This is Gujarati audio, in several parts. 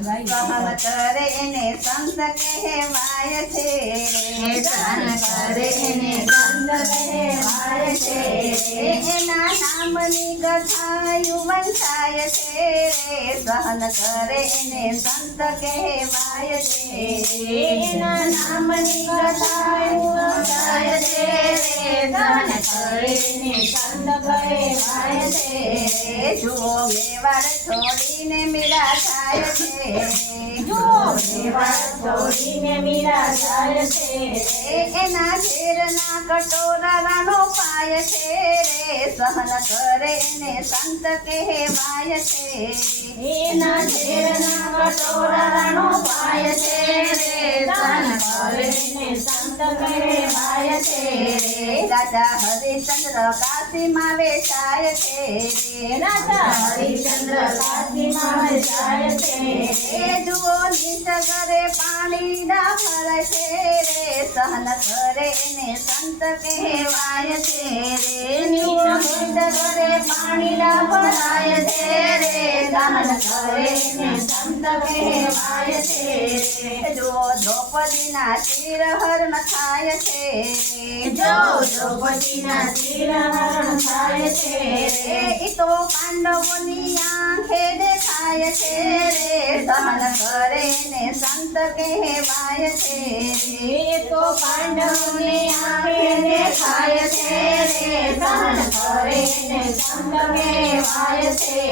સહન કરે એને સંત કહેવાય છે સહન કરે એને સંત કહેવાય છે એના નામની કથાયું વંચાય છે સહન કરે એને સંત કહેવાય છે એના નામની કથાયું વંચાય છે સહન કરે એને સંત કહેવાય છે જુઓ મેવાડ છોડીને મીરા થાય છે જુઓ મેવાડ છોડીને મીરા જાય છે એના ઝેરના કટોરા રાનો પાય છે સહન કરે એને સંત કહેવાય છે એના ઝેરના કટોરા રાનો પાય છે સહન કરે એને સંત કહેવાય છે રાજા હરિચંદ્ર કાશીમાં વેચાય છે રાજા હરિચંદ્ર કાશીમાં જાય છે જુઓ નીચ કરે પાણી ના ભરાય છે સહન કરે એને સંત કહેવાય છે નીચ કરે પાણી ના ભરાય છે સહન કરે એને સંત કહેવાય છે જુઓ દ્રૌપદીના શિરહરણ થાય છે જો દ્રૌપદીના શિરહરણ થાય છે ઈ તો પાંડવોની આંખે દેખાય છે સહન કરે ને સંત કહેવાય છે તો પાંડવોની આંખે દેખાય છે સહન કરે ને સંત કહેવાય છે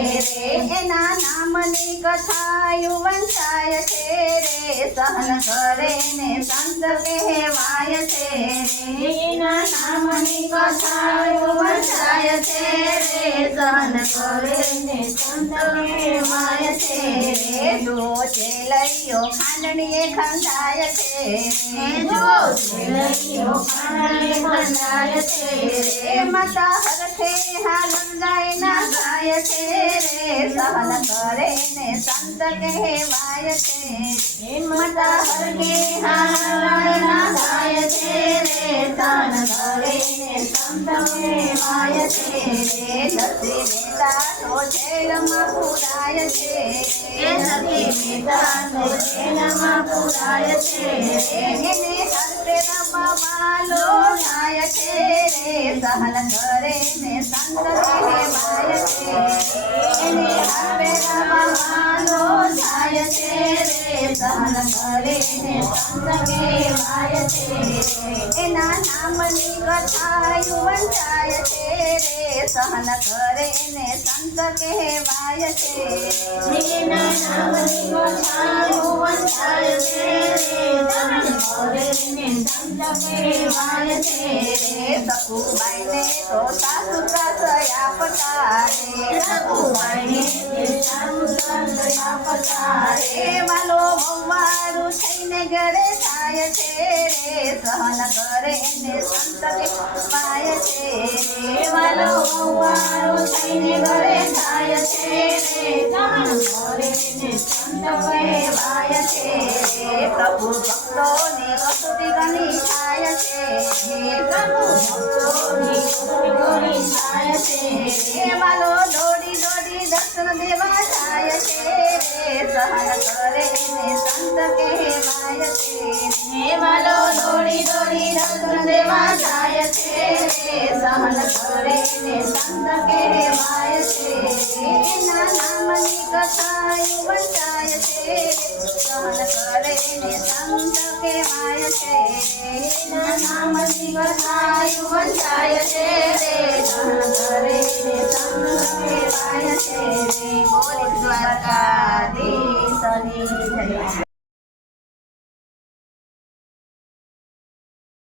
એના નામની કથાયું વંચાય છે સહન કરે ને સંત કહેવાય છે એના નામની કથાઓ વંચાય છે સહન કરે ને સંત કહેવાય છે જો ચેલૈયો ખાંડણીએ ખંડાય છે જો છેલ્લીઓ ખાંડે બંધાય છે માતા હરખે હાલ ગાય ના ગાય છે સહન કરે ને સંત કહેવાય છે માતા હરકે હાલના ગાય છે સહન કરે ને સંત કહેવાય છે નથી મેતા તો જેલમાં પુરાય છે નથી મેતા તો જેલમાં પુરાય છે એને હરતે રમવાલો થાય છે સહન કરે ને સંત કહેવાય છે એને હરતે રમવાલો થાય છે સહન કરે ને સંત કહેવાય છે એના નામની કથાયું વંચાય છે સહન કરે ને સંત કહેવાય છે એના નામની કથાઓ વંચાય છે સહન કરે ને સંત કહેવાય છે સકુબાઈને તો સાસુ સાસયા પતાડે સકુબાઈને સાસુ સાસયા પતાડે વાલો વવારું થઈને ઘરે થાય છે સહન કરે ને સંત કહેવાય છે વાલો વવારો થઈને ઘરે થાય છે સહન કરે ને સંત કહેવાય છે પ્રભુ ભક્તોની કસુરી ગણી થાય છે પ્રભુ ભક્તોની કસુરી થાય છે વાલો દોડી દોડી દર્શન દેવા જાય છે સહન કરે ને સંત કહેવાય છે વાલો દોડી દોડી દર્શન દેવા જાય છે સહન કરે ને સંત કહેવાય છે એના નામની કથાયું વંચાય છે સહન કરે ને સંત કહેવાય છે એના નામની કથાઓ વંચાય છે સહન કરે ને સંત કહેવાય છે બોલ દ્વારકાધીશની જય